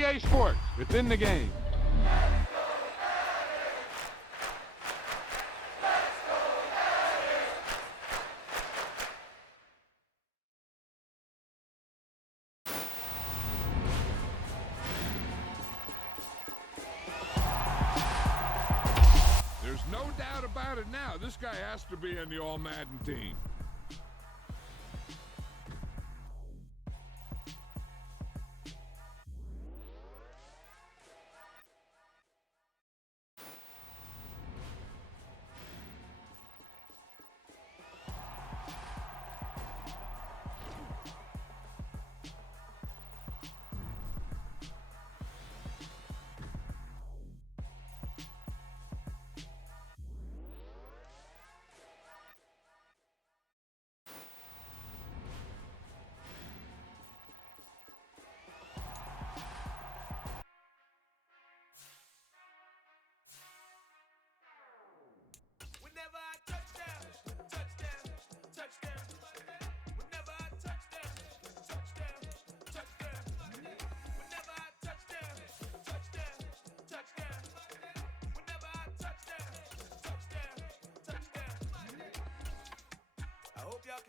EA Sports. It's in the game. There's no doubt about it now. This guy has to be in the All-Madden team.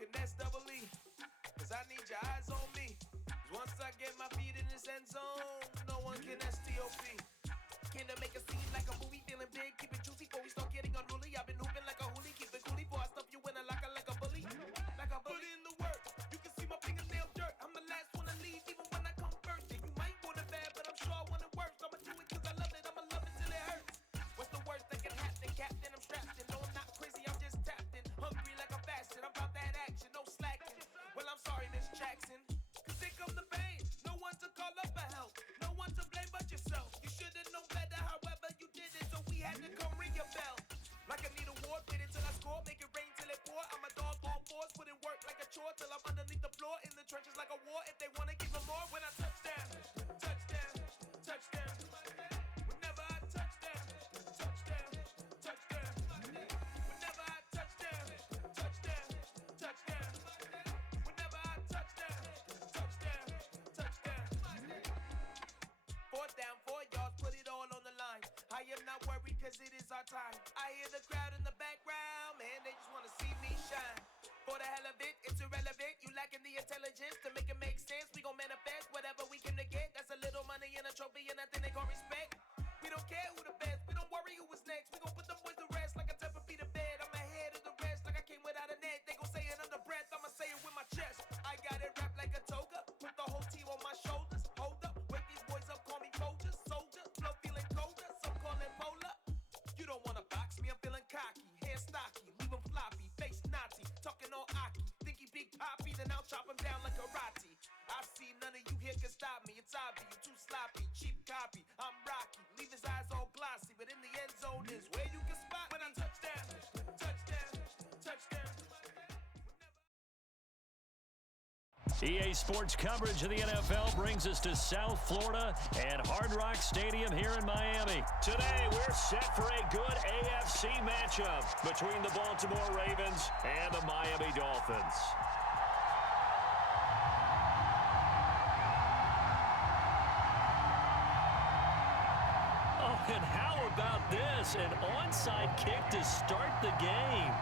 Can S-double-E, cause I need your eyes on me. Once I get my feet in this end zone, no one can STOP. Came to make a scene like a movie, feeling big, keep it juicy before we start getting unruly. I've been hooping like a hoolie, keep it coolie before I stuff you in a locker like a bully. Like a bully in the work, you can see my fingernail dirt. I'm the last one to leave, even when I come first. Yeah, you might want it bad, but I'm sure I want it worse. I'ma do it cause I love it, I'ma love it till it hurts. What's the worst that can happen, Captain? I'm strapped in, no I'm not crazy, I'm just tapped in. Hungry like I'm fasting, I'm about that action, no slacking. Well, I'm sorry, Miss Jackson, cause here come the pain. No one to call up for help, no one to blame but yourself. You should've known better, however you did it, so we had to come ring your bell. Like I need a award, wait until I score, make it rain till it pour. I'm a dog on fours, put in work like a chore till I'm underneath the floor, in the trenches like a war. If they wanna give them more, when I touch down, touchdown, touchdown. Whenever I touch down, touchdown, touchdown. Whenever I touch down, touchdown, touchdown. Whenever I touch down, touchdown, touchdown. Fourth down, 4 yards, put it all on the line. I am not worried cause it is our time. I hear the crowd in the background, man, they just wanna see me shine. For the hell of it, it's irrelevant. You lacking the intelligence to make it make sense. We gon' manifest whatever we came to get. That's a little money and a trophy and nothing they call respect. We don't care who the best, we don't worry who was next. We gon' put them boys to rest like a 10 feet of bed. I'm ahead of the rest like I came without a net. They gon' say it under breath, I'ma say it with my chest. I got it wrapped like a toga, put the whole team on my shoulders. Hold up, wake these boys up, call me Folgers. Soldier, flow feeling colder, some call it polar. You don't wanna box me, I'm feeling cocky. Hair stocky, leave him floppy, face Nazi. Talking all Aki, think he big poppy, then I'll chop him down like karate. I see none of you here can stop me. It's obvious, you too sloppy, cheap copy. I'm Rocky, leave his eyes all glossy, but in the end zone is where you can spot when I touchdown, touchdown, touchdown. EA Sports coverage of the NFL brings us to South Florida and Hard Rock Stadium here in Miami. Today, we're set for a good AFC matchup between the Baltimore Ravens and the Miami Dolphins. Oh, and how about this? An onside kick to start the game.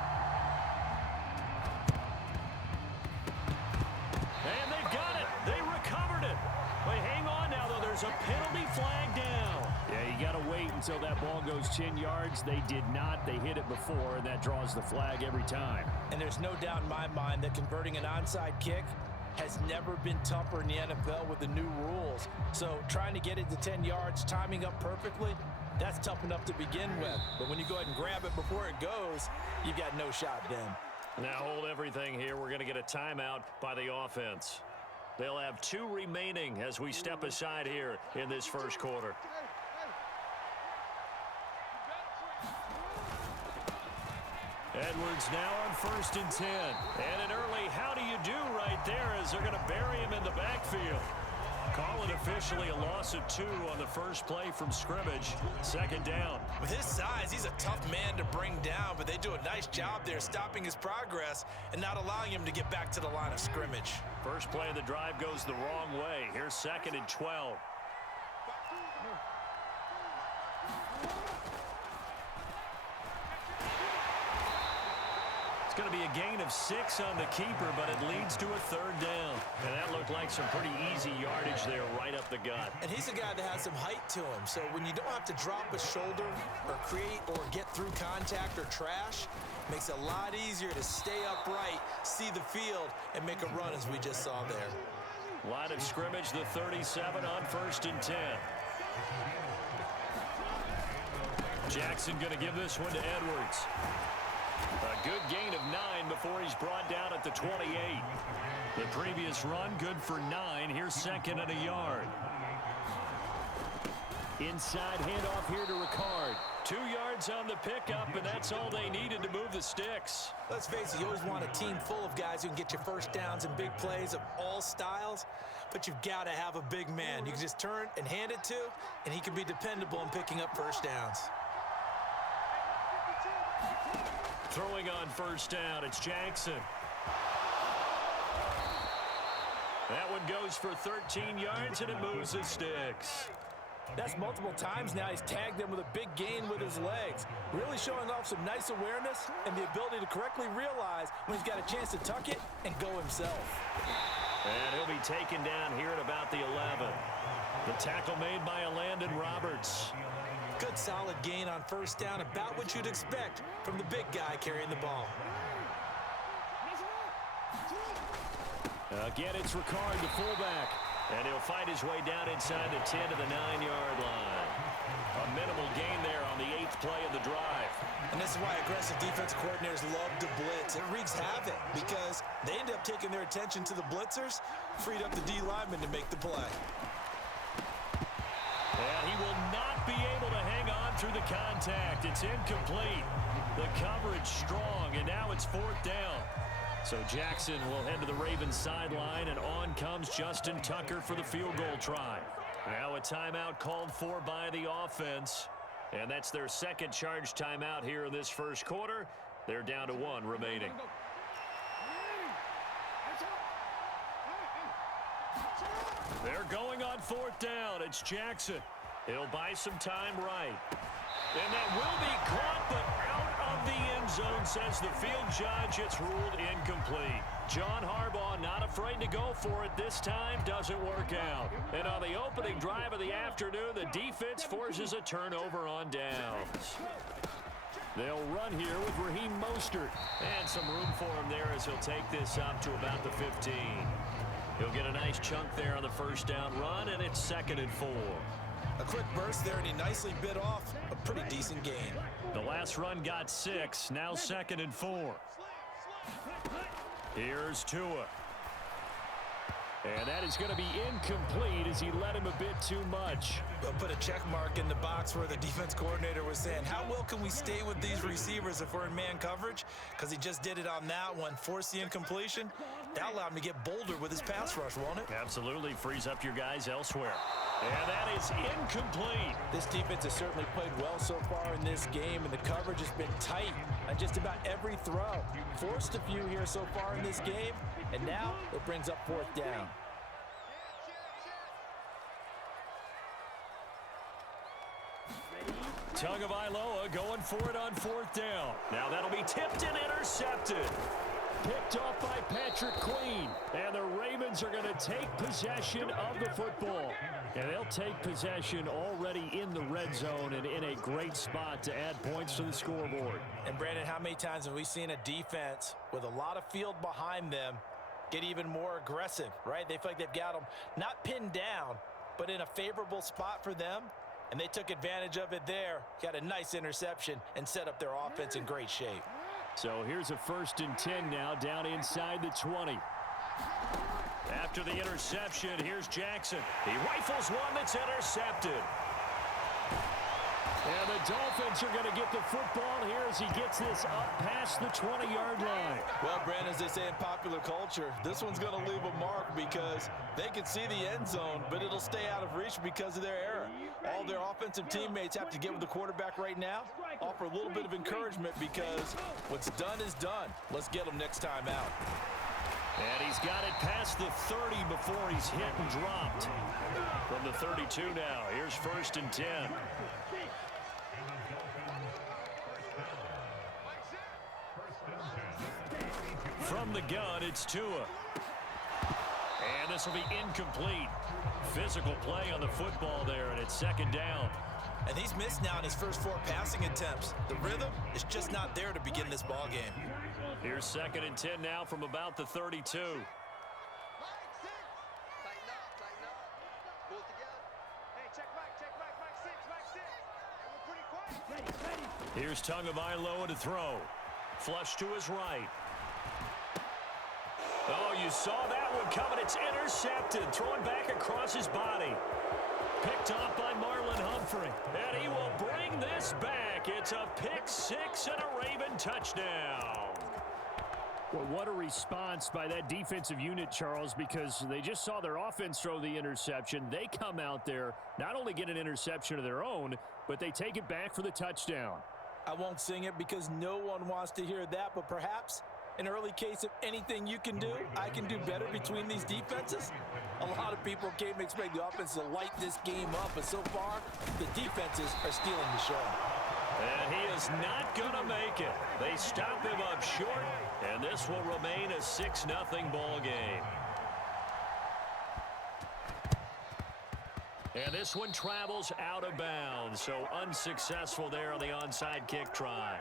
And they've got it. They recovered it. But hang on now, though. There's a penalty flag down. Yeah, you got to wait until that ball goes 10 yards. They did not. They hit it before, and that draws the flag every time. And there's no doubt in my mind that converting an onside kick has never been tougher in the NFL with the new rules. So trying to get it to 10 yards, timing up perfectly, that's tough enough to begin with. But when you go ahead and grab it before it goes, you've got no shot then. Now hold everything here. We're going to get a timeout by the offense. They'll have 2 remaining as we step aside here in this first quarter. Edwards now on 1st and 10. And an early how do you do right there as they're going to bury him in the backfield. Call it officially a loss of 2 on the first play from scrimmage. 2nd down. With his size, he's a tough man to bring down, but they do a nice job there stopping his progress and not allowing him to get back to the line of scrimmage. First play of the drive goes the wrong way. Here's 2nd and 12. It's going to be a gain of 6 on the keeper, but it leads to a 3rd down. And that looked like some pretty easy yardage there right up the gut. And he's a guy that has some height to him, so when you don't have to drop a shoulder or create or get through contact or trash, makes it a lot easier to stay upright, see the field, and make a run as we just saw there. Line of scrimmage, the 37 on 1st and 10. Jackson going to give this one to Edwards. A good gain of 9 before he's brought down at the 28. The previous run, good for 9. Here's 2nd and a yard. Inside handoff here to Ricard. 2 yards on the pickup, and that's all they needed to move the sticks. Let's face it, you always want a team full of guys who can get you first downs and big plays of all styles, but you've got to have a big man you can just turn and hand it to, and he can be dependable in picking up first downs. Throwing on 1st down, it's Jackson. That one goes for 13 yards, and it moves the sticks. That's multiple times now he's tagged them with a big gain with his legs. Really showing off some nice awareness and the ability to correctly realize when he's got a chance to tuck it and go himself. And he'll be taken down here at about the 11. The tackle made by Landon Roberts. Good solid gain on 1st down, about what you'd expect from the big guy carrying the ball. Again, it's Ricard, the fullback. And he'll fight his way down inside the 10 to the 9-yard line. A minimal gain there on the 8th play of the drive. And this is why aggressive defensive coordinators love to blitz. It wreaks havoc because they end up taking their attention to the blitzers, freed up the D lineman to make the play. And he will not be able to hang on through the contact. It's incomplete. The coverage strong, and now it's 4th down. So Jackson will head to the Ravens sideline, and on comes Justin Tucker for the field goal try. Now a timeout called for by the offense, and that's their 2nd charge timeout here in this 1st quarter. They're down to 1 remaining. They're going on 4th down. It's Jackson. He'll buy some time right. And that will be caught, but out of the end zone, says the field judge. It's ruled incomplete. John Harbaugh not afraid to go for it this time. Doesn't work out. And on the opening drive of the afternoon, the defense forces a turnover on downs. They'll run here with Raheem Mostert. And some room for him there as he'll take this up to about the 15. He'll get a nice chunk there on the 1st down run, and it's 2nd and 4. A quick burst there, and he nicely bit off a pretty decent gain. The last run got 6, now 2nd and 4. Here's Tua. And that is going to be incomplete as he led him a bit too much. We'll put a check mark in the box where the defense coordinator was saying, how well can we stay with these receivers if we're in man coverage? Because he just did it on that one, forced the incompletion. That allowed him to get bolder with his pass rush, won't it? Absolutely, frees up your guys elsewhere. And that is incomplete. This defense has certainly played well so far in this game, and the coverage has been tight on just about every throw. Forced a few here so far in this game, and now it brings up 4th down. Tagovailoa going for it on 4th down. Now that'll be tipped and intercepted. Picked off by Patrick Queen. And the Ravens are going to take possession of the football. And they'll take possession already in the red zone and in a great spot to add points to the scoreboard. And Brandon, how many times have we seen a defense with a lot of field behind them get even more aggressive, right? They feel like they've got them not pinned down, but in a favorable spot for them. And they took advantage of it there. Got a nice interception and set up their offense in great shape. So here's a 1st and 10 now down inside the 20. After the interception, here's Jackson. He rifles one that's intercepted. And the Dolphins are going to get the football here as he gets this up past the 20-yard line. Well, Brandon, as they say in popular culture, this one's going to leave a mark because they can see the end zone, but it'll stay out of reach because of their error. All their offensive teammates have to get with the quarterback right now, offer a little bit of encouragement because what's done is done. Let's get them next time out. And he's got it past the 30 before he's hit and dropped. From the 32 now, here's 1st and 10. From the gun, it's Tua. And this will be incomplete. Physical play on the football there, and it's second down. And he's missed now in his first 4 passing attempts. The rhythm is just not there to begin this ball game. Here's second and 10 now from about the 32. Here's Tagovailoa to throw. Flush to his right. Oh, you saw that one coming. It's intercepted. Throwing back across his body. Picked off by Marlon Humphrey. And he will bring this back. It's a pick six and a Raven touchdown. Well, what a response by that defensive unit, Charles, because they just saw their offense throw the interception. They come out there, not only get an interception of their own, but they take it back for the touchdown. I won't sing it because no one wants to hear that, but perhaps an early case of anything you can do, I can do better between these defenses. A lot of people came to expect the offense to light this game up, but so far, the defenses are stealing the show. And he is not going to make it. They stop him up short, and this will remain a 6-0 ball game. And this one travels out of bounds, so unsuccessful there on the onside kick try.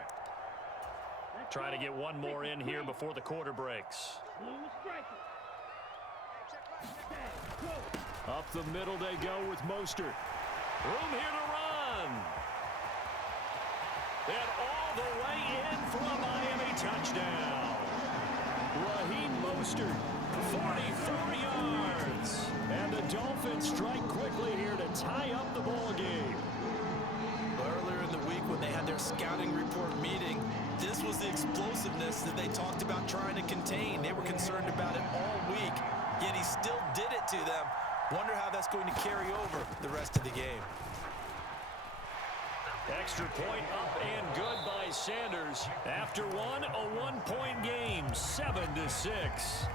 Trying to get one more in here before the quarter breaks. Up the middle they go with Mostert. Room here to run. And all the way in for a Miami touchdown. Raheem Mostert, 44 yards. And the Dolphins strike quickly here to tie up the ball game. Earlier in the week when they had their scouting report meeting, this was the explosiveness that they talked about trying to contain. They were concerned about it all week, yet he still did it to them. Wonder how that's going to carry over the rest of the game. Extra point up and good by Sanders. After one, a one-point game, 7-6.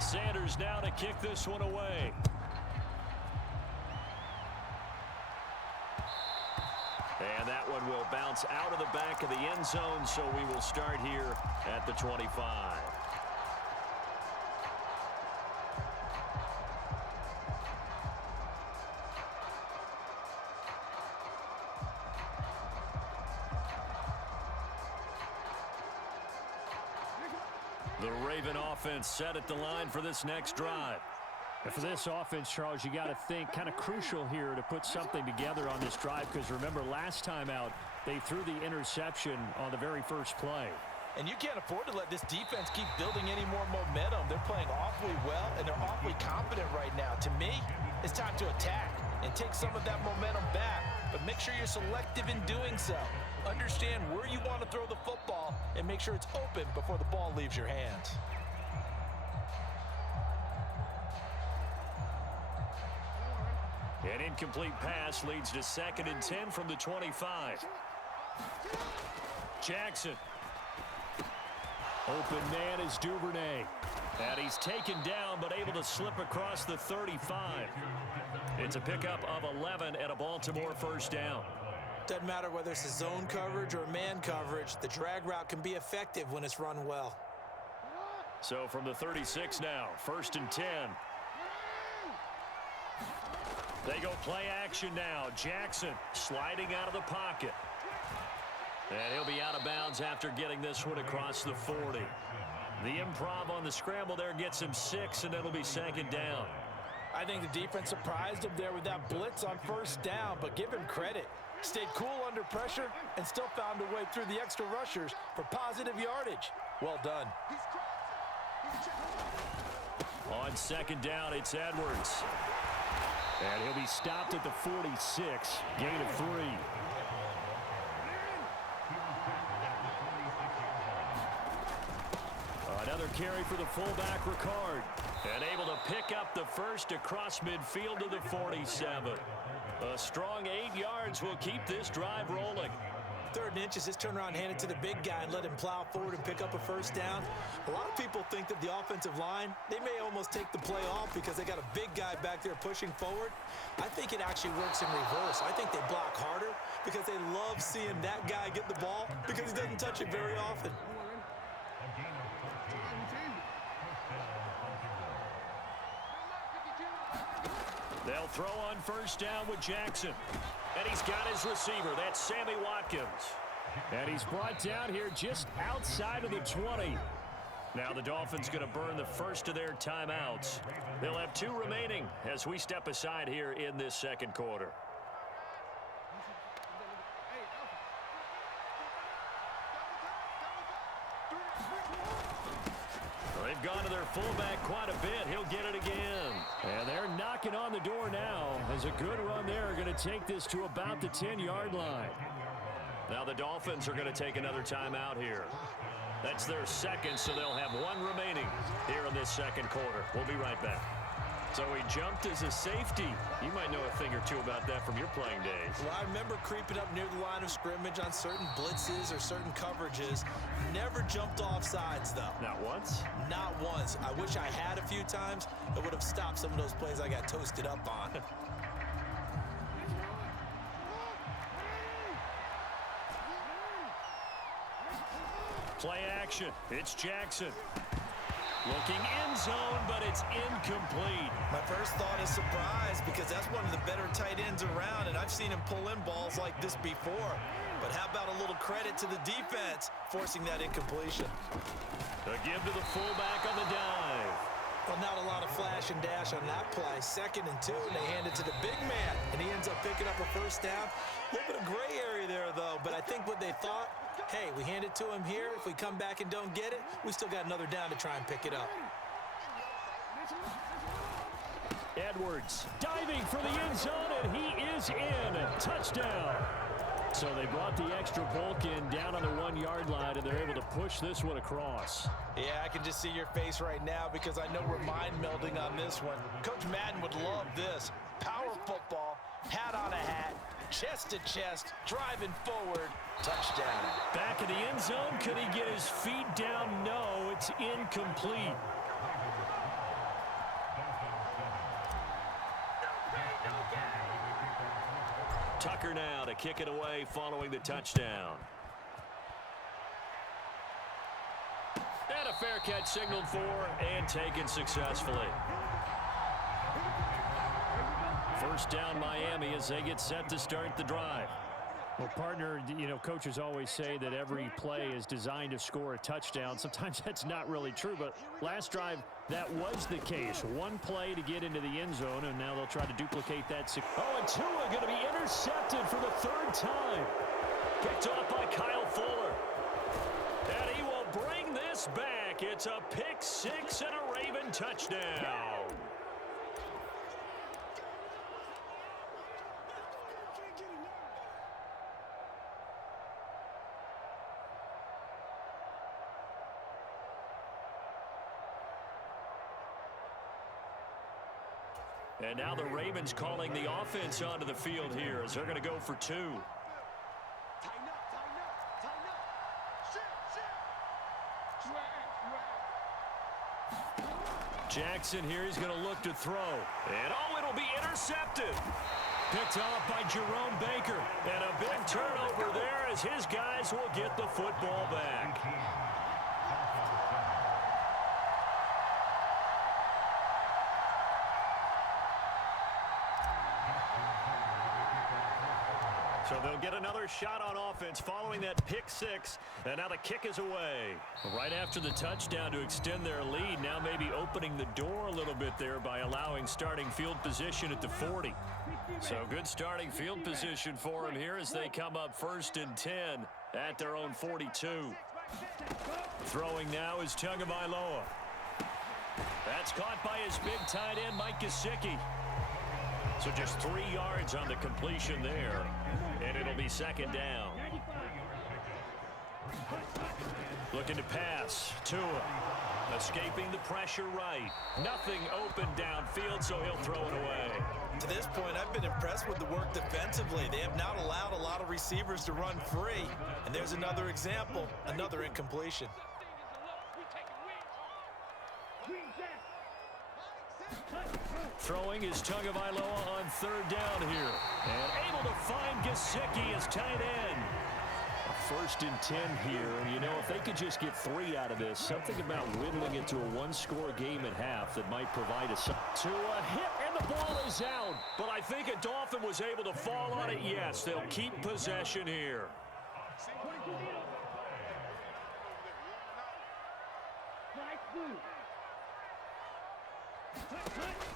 Sanders now to kick this one away. And that one will bounce out of the back of the end zone, so we will start here at the 25. The Raven offense set at the line for this next drive. And for this offense, Charles, you got to think kind of crucial here to put something together on this drive, because remember last time out they threw the interception on the very first play. And you can't afford to let this defense keep building any more momentum. They're playing awfully well, and they're awfully confident right now. To me, it's time to attack and take some of that momentum back, but make sure you're selective in doing so. Understand where you want to throw the football and make sure it's open before the ball leaves your hands. An incomplete pass leads to 2nd and 10 from the 25. Jackson. Open man is Duvernay. And he's taken down, but able to slip across the 35. It's a pickup of 11 and a Baltimore first down. Doesn't matter whether it's a zone coverage or man coverage, the drag route can be effective when it's run well. So from the 36 now, 1st and 10. They go play action now. Jackson sliding out of the pocket. And he'll be out of bounds after getting this one across the 40. The improv on the scramble there gets him 6, and it'll be 2nd down. I think the defense surprised him there with that blitz on 1st down, but give him credit. Stayed cool under pressure and still found a way through the extra rushers for positive yardage. Well done. On 2nd down, it's Edwards. And he'll be stopped at the 46, gain of 3. Another carry for the fullback, Ricard. And able to pick up the first across midfield to the 47. A strong 8 yards will keep this drive rolling. 3rd and inches, just turn around and hand it to the big guy and let him plow forward and pick up a 1st down. A lot of people think that the offensive line, they may almost take the play off because they got a big guy back there pushing forward. I think it actually works in reverse. I think they block harder because they love seeing that guy get the ball because he doesn't touch it very often. They'll throw on first down with Jackson. And he's got his receiver. That's Sammy Watkins. And he's brought down here just outside of the 20. Now the Dolphins going to burn the first of their timeouts. They'll have 2 remaining as we step aside here in this second quarter. They've gone to their fullback quite a bit. He'll get it again. And they're knocking on the door now as a good run there. Going to take this to about the 10-yard line. Now the Dolphins are going to take another timeout here. That's their second, so they'll have 1 remaining here in this second quarter. We'll be right back. So he jumped as a safety. You might know a thing or two about that from your playing days. Well, I remember creeping up near the line of scrimmage on certain blitzes or certain coverages. Never jumped off sides, though. Not once? Not once. I wish I had a few times. It would have stopped some of those plays I got toasted up on. Play action. It's Jackson. Looking end zone, but it's incomplete. My first thought is surprise because that's one of the better tight ends around, and I've seen him pull in balls like this before. But how about a little credit to the defense forcing that incompletion? The give to the fullback on the dive. Well, not a lot of flash and dash on that play. 2nd and 2, and they hand it to the big man, and he ends up picking up a first down. A little bit of gray area there, though, but I think what they thought, hey, we hand it to him here. If we come back and don't get it, we still got another down to try and pick it up. Edwards diving for the end zone, and he is in. Touchdown. So they brought the extra bulk in down on the 1-yard line, and they're able to push this one across. Yeah, I can just see your face right now because I know we're mind melding on this one. Coach Madden would love this. Power football, hat on a hat, chest to chest, driving forward, touchdown. Back in the end zone, could he get his feet down? No, it's incomplete. Tucker now to kick it away following the touchdown. And a fair catch signaled for and taken successfully. First down Miami as they get set to start the drive. Well, partner, you know, coaches always say that every play is designed to score a touchdown. Sometimes that's not really true, but last drive, that was the case. 1 play to get into the end zone, and now they'll try to duplicate that. Oh, and Tua going to be intercepted for the 3rd time. Picked off by Kyle Fuller. And he will bring this back. It's a pick 6 and a Raven touchdown. And now the Ravens calling the offense onto the field here as they're going to go for 2. Jackson here, he's going to look to throw. And oh, it'll be intercepted. Picked off by Jerome Baker. And a big turnover there as his guys will get the football back. So they'll get another shot on offense following that pick 6, and now the kick is away. Right after the touchdown to extend their lead, now maybe opening the door a little bit there by allowing starting field position at the 40. So good starting field position for them here as they come up 1st and 10 at their own 42. Throwing now is Tagovailoa. That's caught by his big tight end, Mike Gesicki. So just 3 yards on the completion there, and it'll be 2nd down. Looking to pass. Tua escaping the pressure right. Nothing open downfield, so he'll throw it away. To this point, I've been impressed with the work defensively. They have not allowed a lot of receivers to run free. And there's another example, another incompletion. Throwing is Tagovailoa on third down here. And able to find Gesicki as tight end. First and 10 here, and you know, if they could just get 3 out of this, something about whittling it to a one-score game at half that might provide us to a hit, and the ball is out. But I think a Dolphin was able to fall on it. Yes, they'll keep possession here.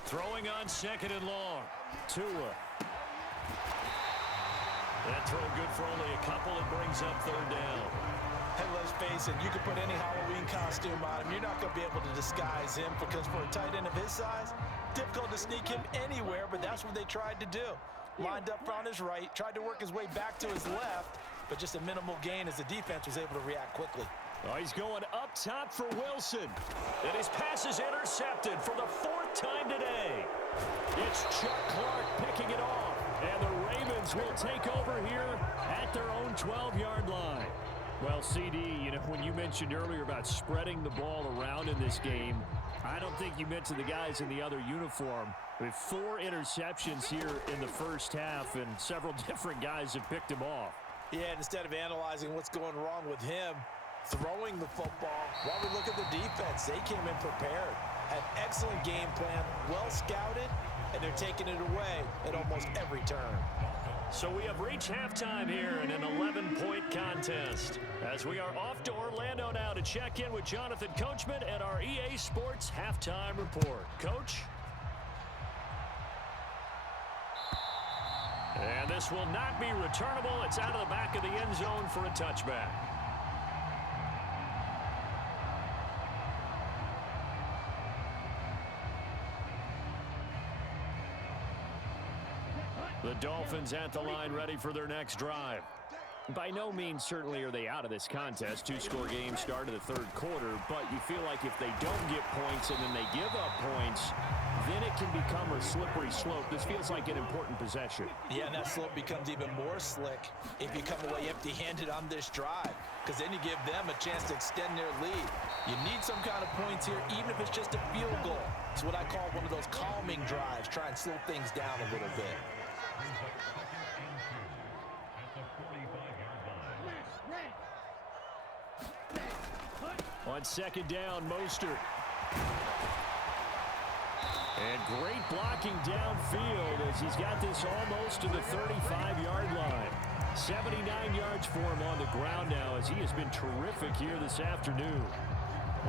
Throwing on second and long. Tua. That throw good for only a couple. It brings up third down. Hey, let's face it, you can put any Halloween costume on him. You're not going to be able to disguise him because for a tight end of his size, difficult to sneak him anywhere, but that's what they tried to do. Lined up on his right, tried to work his way back to his left, but just a minimal gain as the defense was able to react quickly. Oh, he's going up top for Wilson. And his pass is intercepted for the 4th time today. It's Chuck Clark picking it off. And the Ravens will take over here at their own 12-yard line. Well, CD, you know, when you mentioned earlier about spreading the ball around in this game, I don't think you mentioned the guys in the other uniform. With 4 interceptions here in the first half, and several different guys have picked him off. Yeah, and instead of analyzing what's going wrong with him, throwing the football, while we look at the defense, they came in prepared. Had excellent game plan, well scouted, and they're taking it away at almost every turn. So we have reached halftime here in an 11-point contest. As we are off to Orlando now to check in with Jonathan Coachman and our EA Sports Halftime Report. Coach? And this will not be returnable. It's out of the back of the end zone for a touchback. The Dolphins at the line ready for their next drive. By no means certainly are they out of this contest. 2-score game start of the third quarter, but you feel like if they don't get points and then they give up points, then it can become a slippery slope. This feels like an important possession. Yeah, and that slope becomes even more slick if you come away empty-handed on this drive, because then you give them a chance to extend their lead. You need some kind of points here, even if it's just a field goal. It's what I call one of those calming drives. Try and slow things down a little bit. On second down, Mostert. And great blocking downfield as he's got this almost to the 35-yard line. 79 yards for him on the ground now as he has been terrific here this afternoon.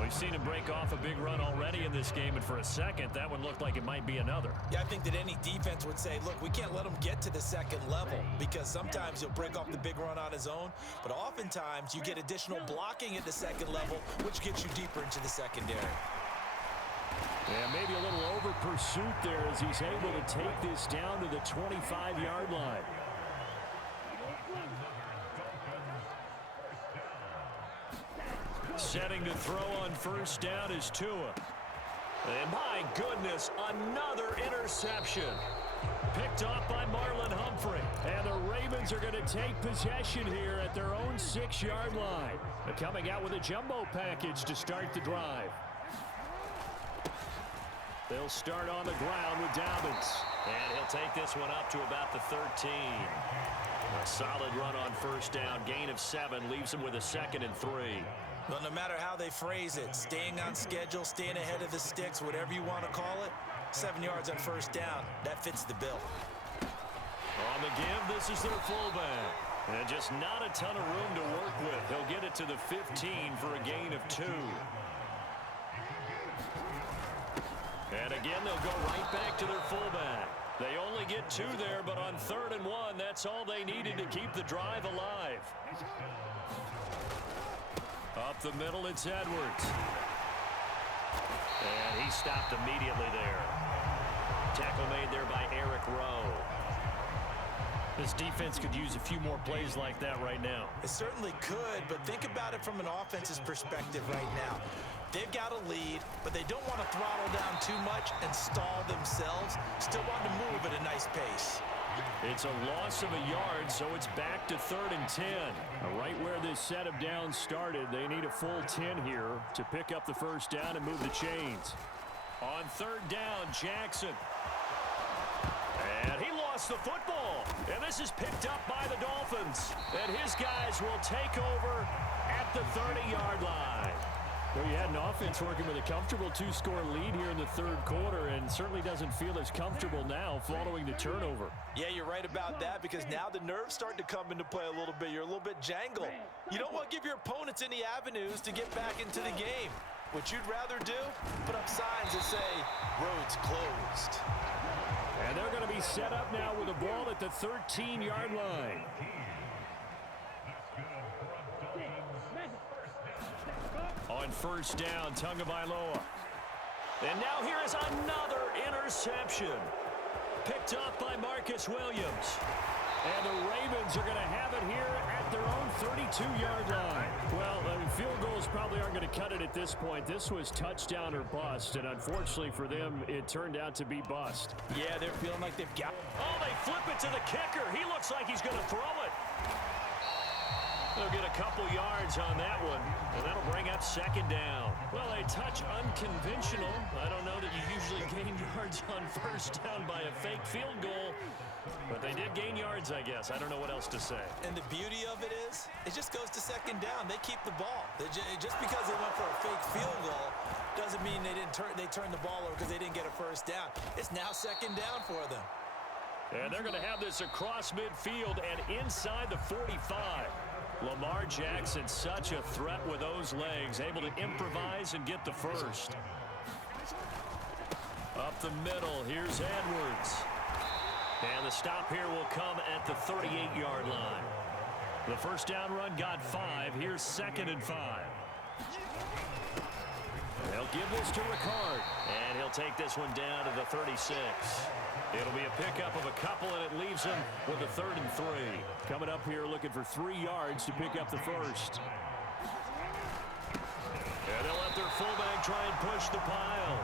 We've seen him break off a big run already in this game, and for a second, that one looked like it might be another. Yeah, I think that any defense would say, look, we can't let him get to the second level because sometimes he'll break off the big run on his own, but oftentimes you get additional blocking at the second level, which gets you deeper into the secondary. Yeah, maybe a little over pursuit there as he's able to take this down to the 25-yard line. Setting to throw on first down is Tua. And my goodness, another interception. Picked off by Marlon Humphrey. And the Ravens are going to take possession here at their own 6-yard line. They're coming out with a jumbo package to start the drive. They'll start on the ground with Dobbins. And he'll take this one up to about the 13. A solid run on first down. Gain of 7 leaves him with a 2nd and 3. Well, no matter how they phrase it, staying on schedule, staying ahead of the sticks, whatever you want to call it, 7 yards on first down, that fits the bill. On the give, this is their fullback. And just not a ton of room to work with. He'll get it to the 15 for a gain of 2. And again, they'll go right back to their fullback. They only get 2 there, but on 3rd and 1, that's all they needed to keep the drive alive. Up the middle, it's Edwards. And he stopped immediately there. Tackle made there by Eric Rowe. This defense could use a few more plays like that right now. It certainly could, but think about it from an offense's perspective right now. They've got a lead, but they don't want to throttle down too much and stall themselves. Still want to move at a nice pace. It's a loss of a yard, so it's back to 3rd and 10. Right where this set of downs started, they need a full 10 here to pick up the first down and move the chains. On third down, Jackson. And he lost the football. And this is picked up by the Dolphins. And his guys will take over at the 30-yard line. Well, you had an offense working with a comfortable 2-score lead here in the third quarter and certainly doesn't feel as comfortable now following the turnover. Yeah, you're right about that because now the nerves start to come into play a little bit. You're a little bit jangled. You don't want to give your opponents any avenues to get back into the game. What you'd rather do, put up signs that say, roads closed. And they're going to be set up now with the ball at the 13-yard line. On first down, Tagovailoa. And now here is another interception. Picked up by Marcus Williams. And the Ravens are going to have it here at their own 32-yard line. Well, I mean, field goals probably aren't going to cut it at this point. This was touchdown or bust, and unfortunately for them, it turned out to be bust. Yeah, they're feeling like they've got... Oh, they flip it to the kicker. He looks like he's going to throw it. They'll get a couple yards on that one, and that'll bring up second down. Well, a touch unconventional. I don't know that you usually gain yards on first down by a fake field goal, but they did gain yards, I guess. I don't know what else to say. And the beauty of it is, it just goes to second down. They keep the ball. Just because they went for a fake field goal doesn't mean they turned the ball over because they didn't get a first down. It's now second down for them. And they're going to have this across midfield and inside the 45. Lamar Jackson, such a threat with those legs, able to improvise and get the first. Up the middle, here's Edwards. And the stop here will come at the 38-yard line. The first down run got 5. Here's 2nd and 5. They'll give this to Ricard, and he'll take this one down to the 36. It'll be a pickup of a couple, and it leaves him with a 3rd and 3. Coming up here looking for 3 yards to pick up the first. And they'll let their fullback try and push the pile.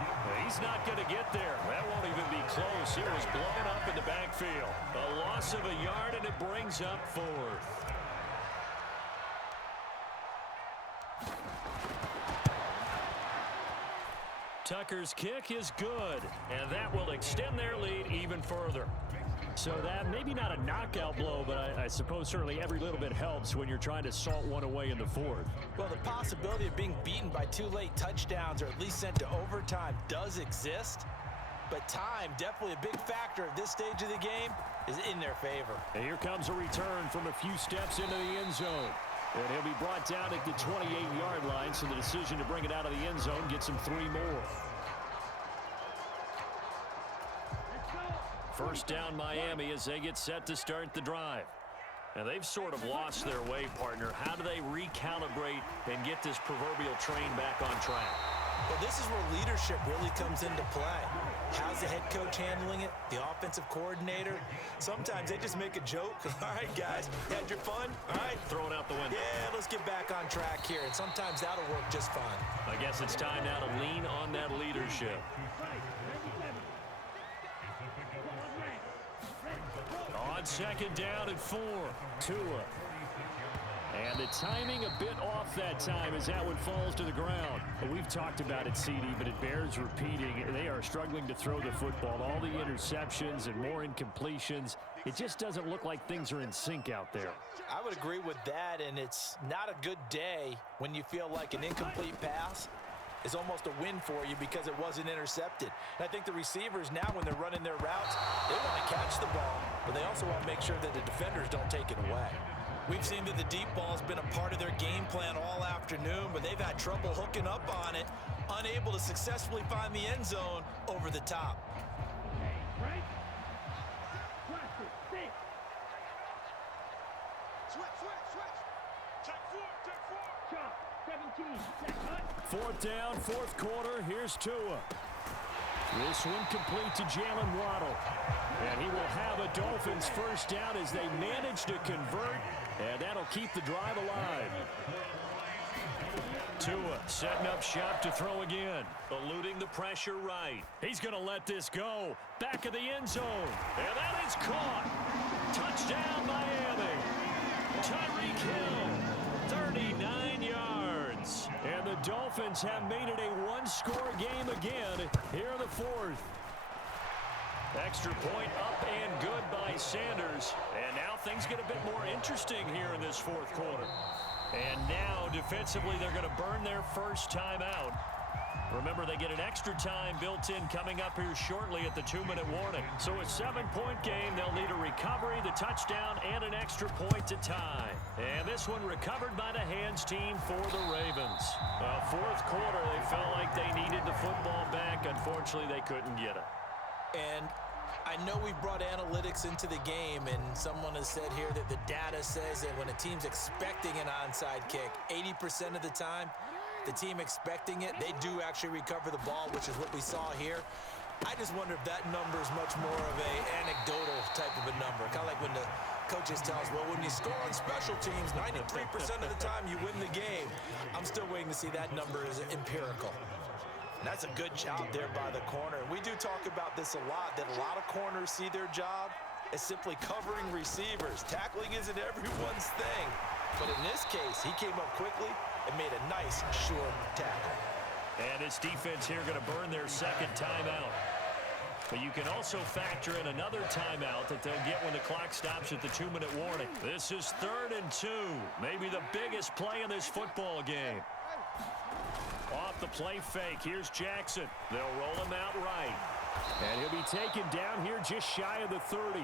He's not going to get there. That won't even be close. It was blown up in the backfield. A loss of a yard, and it brings up 4th. Tucker's kick is good, and that will extend their lead even further. So that maybe not a knockout blow, but I suppose certainly every little bit helps when you're trying to salt one away in the 4th. Well, the possibility of being beaten by 2 late touchdowns or at least sent to overtime does exist, but time, definitely a big factor at this stage of the game, is in their favor. And here comes a return from a few steps into the end zone. And he'll be brought down at the 28-yard line, so the decision to bring it out of the end zone gets him 3 more. First down Miami as they get set to start the drive. And they've sort of lost their way, partner. How do they recalibrate and get this proverbial train back on track? Well, this is where leadership really comes into play. How's the head coach handling it? The offensive coordinator? Sometimes they just make a joke. All right, guys, you had your fun? All right. Throw it out the window. Yeah, let's get back on track here. And sometimes that'll work just fine. I guess it's time now to lean on that leadership. On second down and 4. Tua. And the timing a bit off that time as that one falls to the ground. We've talked about it, CD, but it bears repeating. They are struggling to throw the football. All the interceptions and more incompletions. It just doesn't look like things are in sync out there. I would agree with that, and it's not a good day when you feel like an incomplete pass is almost a win for you because it wasn't intercepted. And I think the receivers now, when they're running their routes, they want to catch the ball, but they also want to make sure that the defenders don't take it away. We've seen that the deep ball has been a part of their game plan all afternoon, but they've had trouble hooking up on it, unable to successfully find the end zone over the top. Fourth down, 4th quarter. Here's Tua. This one complete to Jalen Waddle. And he will have a Dolphins first down as they manage to convert, and that'll keep the drive alive. Tua setting up shop to throw again, eluding the pressure right. He's going to let this go. Back of the end zone, and that is caught. Touchdown, Miami. Tyreek Hill, 39 yards. Ravens. And the Dolphins have made it a one-score game again here in the fourth. Extra point up and good by Sanders. And now things get a bit more interesting here in this fourth quarter. And now defensively they're going to burn their first timeout. Remember, they get an extra time built in coming up here shortly at the 2-minute warning. So a 7-point game, they'll need a recovery, the touchdown, and an extra point to tie. And this one recovered by the hands team for the Ravens. Fourth quarter, they felt like they needed the football back. Unfortunately, they couldn't get it. And I know we've brought analytics into the game, and someone has said here that the data says that when a team's expecting an onside kick, 80% of the time, the team expecting it, they do actually recover the ball, which is what we saw here. I just wonder if that number is much more of a anecdotal type of a number. Kind of like when the coaches tell us, well, when you score on special teams, 93% of the time you win the game. I'm still waiting to see that number is empirical. And that's a good job there by the corner. We do talk about this a lot, that a lot of corners see their job as simply covering receivers. Tackling isn't everyone's thing. But in this case, he came up quickly and made a nice, short tackle. And this defense here going to burn their second timeout. But you can also factor in another timeout that they'll get when the clock stops at the 2-minute warning. This is 3rd and 2. Maybe the biggest play in this football game. Off the play fake. Here's Jackson. They'll roll him out right. And he'll be taken down here just shy of the 30.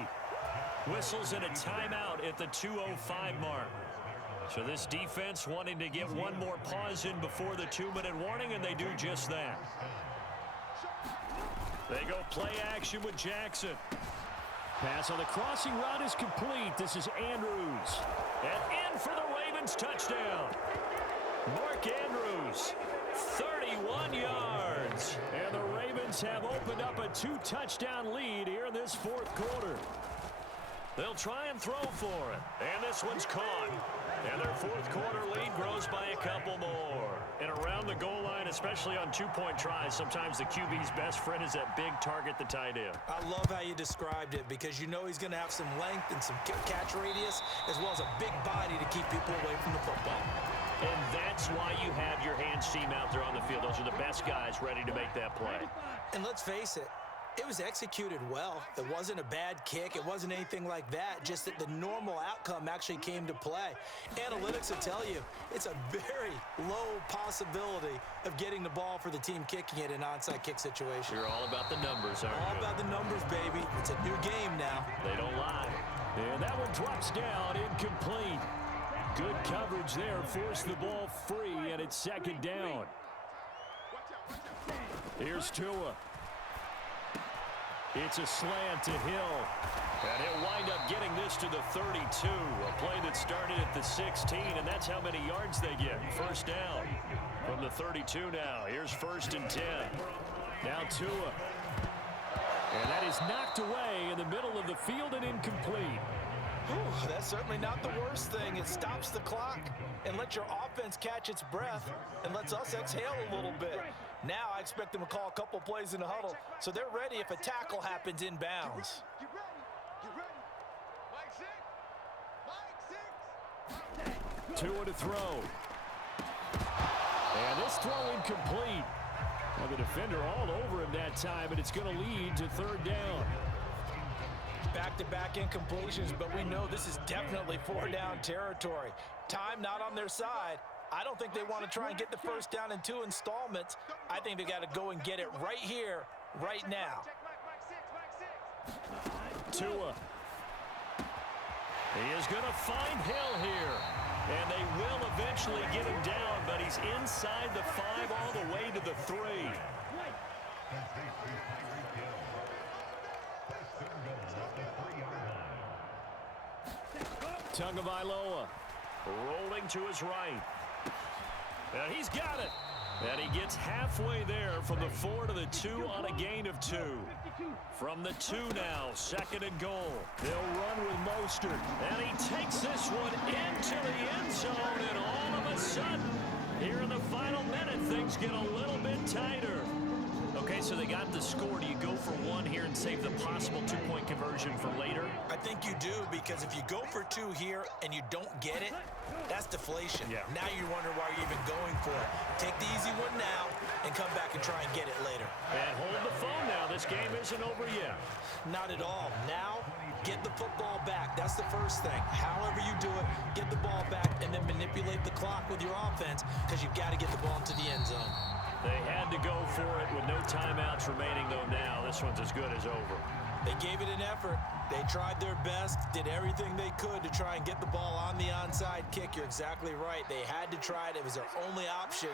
Whistles and a timeout at the 2:05 mark. So this defense wanting to get one more pause in before the 2-minute warning, and they do just that. They go play action with Jackson. Pass on the crossing route is complete. This is Andrews. And in for the Ravens touchdown. Mark Andrews, 31 yards. And the Ravens have opened up a 2-touchdown lead here in this fourth quarter. They'll try and throw for it. And this one's caught. And their fourth quarter lead grows by a couple more. And around the goal line, especially on 2-point tries, sometimes the QB's best friend is that big target, the tight end. I love how you described it because you know he's going to have some length and some catch radius as well as a big body to keep people away from the football. And that's why you have your hands team out there on the field. Those are the best guys ready to make that play. And let's face it, it was executed well. It wasn't a bad kick. It wasn't anything like that. Just that the normal outcome actually came to play. Analytics will tell you it's a very low possibility of getting the ball for the team kicking it in an onside kick situation. You're all about the numbers, aren't you? All about the numbers, baby. It's a new game now. They don't lie. And that one drops down, incomplete. Good coverage there. Forced the ball free, and it's second down. Here's Tua. It's a slant to Hill. And he'll wind up getting this to the 32. A play that started at the 16, and that's how many yards they get. First down from the 32 now. Here's 1st and 10. Now Tua. And that is knocked away in the middle of the field and incomplete. Whew, that's certainly not the worst thing. It stops the clock and lets your offense catch its breath and lets us exhale a little bit. Now I expect them to call a couple plays in the huddle, so they're ready if a tackle happens inbounds. Tua to throw. And this throw incomplete. Now the defender all over him that time, and it's going to lead to 3rd down. Back-to-back incompletions, but we know this is definitely 4-down territory. Time not on their side. I don't think they want to try and get the first down in 2 installments. I think they got to go and get it right here, right now. Tua. He is going to find Hill here. And they will eventually get him down, but he's inside the 5 all the way to the 3. Tagovailoa rolling to his right. And he's got it. And he gets halfway there from the 4 to the 2 on a gain of 2. From the 2 now, 2nd and goal. They'll run with Mostert. And he takes this one into the end zone, and all of a sudden, here in the final minute, things get a little bit tighter. Okay, so they got the score. Do you go for one here and save the possible two-point conversion for later? I think you do, because if you go for two here and you don't get it, that's deflation. Yeah. Now you wonder why you're even going for it. Take the easy one now and come back and try and get it later. And hold the phone now. This game isn't over yet. Not at all. Now, get the football back. That's the first thing. However you do it, get the ball back and then manipulate the clock with your offense, because you've got to get the ball into the end zone. They had to go for it with no timeouts remaining, though. Now this one's as good as over. They gave it an effort. They tried their best, did everything they could to try and get the ball on the onside kick. You're exactly right. They had to try it. It was their only option.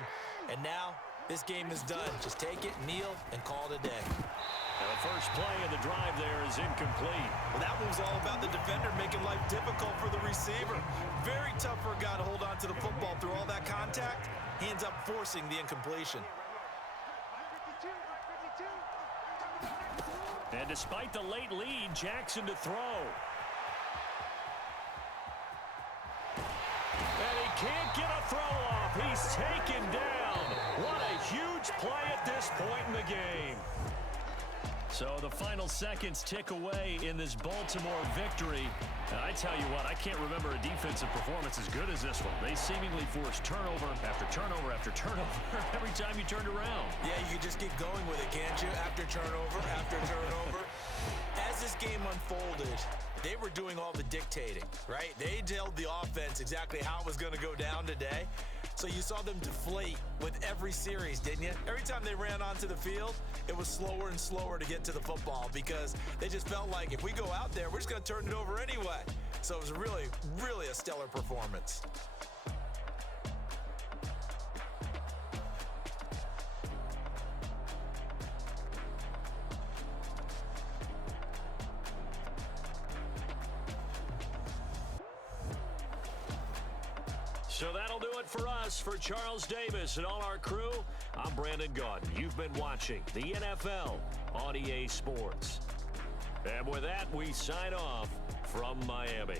And now this game is done. Just take it, kneel, and call it a day. Now the first play of the drive there is incomplete. Well, that one was all about the defender making life difficult for the receiver. Very tough for a guy to hold on to the football through all that contact. He ends up forcing the incompletion. And despite the late lead, Jackson to throw. And he can't get a throw off. He's taken down. What a huge play at this point in the game. So the final seconds tick away in this Baltimore victory. And I tell you what, I can't remember a defensive performance as good as this one. They seemingly forced turnover after turnover after turnover every time you turned around. Yeah, you can just keep going with it, can't you? After turnover, after turnover. As this game unfolded, they were doing all the dictating, right? They told the offense exactly how it was going to go down today. So you saw them deflate with every series, didn't you? Every time they ran onto the field, it was slower and slower to get to the football, because they just felt like if we go out there, we're just going to turn it over anyway. So it was really, really a stellar performance. So that'll do it for us. For Charles Davis and all our crew, I'm Brandon Gaudin. You've been watching the NFL on EA Sports. And with that, we sign off from Miami.